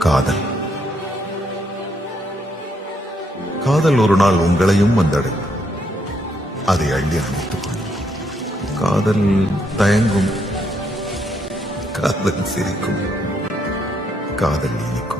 காதல். காதல் ஒரு நாள் உங்களையும் வந்தடையும். அதை அள்ளி அணைத்துக் கொள்ளும். காதல் தயங்கும், காதல் சிரிக்கும், காதல் இனிக்கும்.